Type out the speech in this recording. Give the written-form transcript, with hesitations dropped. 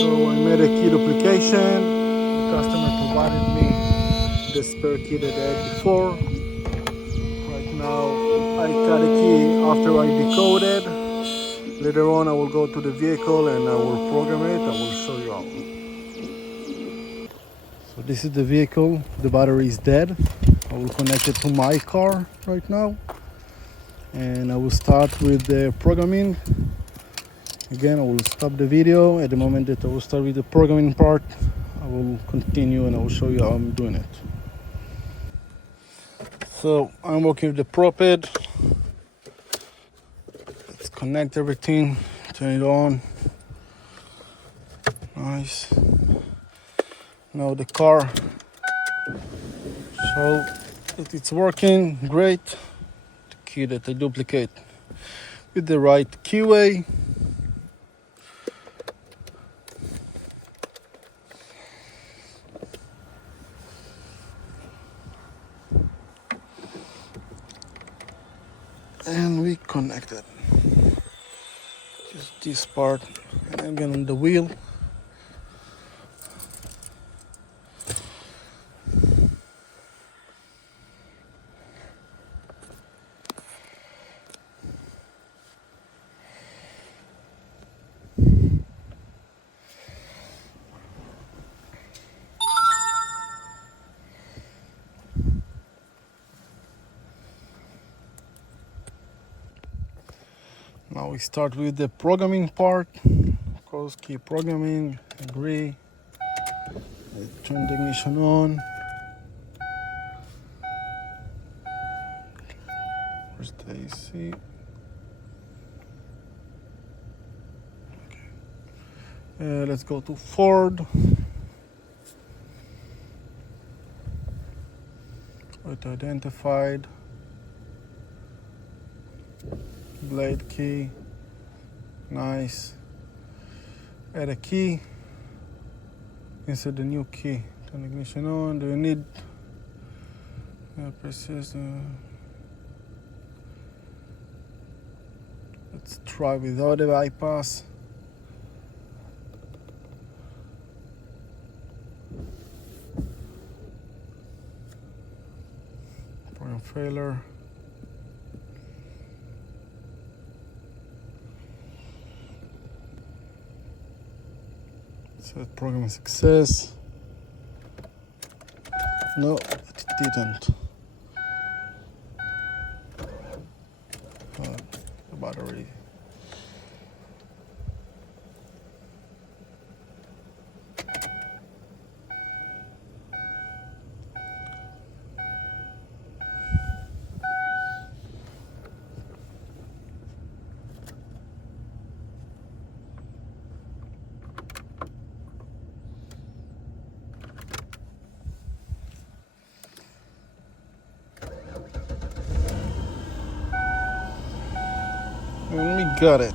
So I made a key duplication. The customer provided me the spare key that I had before. Right now I cut a key after I decoded. Later on I will go to the vehicle and I will program it. I will show you how. So this is the vehicle. The battery is dead. I will connect it to my car right now. And I will start with the programming. Again, I will stop the video. At the moment that I will start with the programming part, I will continue and I will show you how I'm doing it. So I'm working with the proped. Let's connect everything, turn it on. Nice. Now the car. So it's working great. The key that I duplicate with the right keyway. And we connect it. Just this part, and again on the wheel. Now we start with the programming part. Of course, keep programming, agree. Turn the ignition on. Where's the AC? Okay. Let's go to Ford. Auto identified. Blade key. Nice. Add a key. Insert the new key. Turn the ignition on. Do you need persist? Let's try without a bypass. Program failure. Set program success. No, it didn't. The battery. And we got it.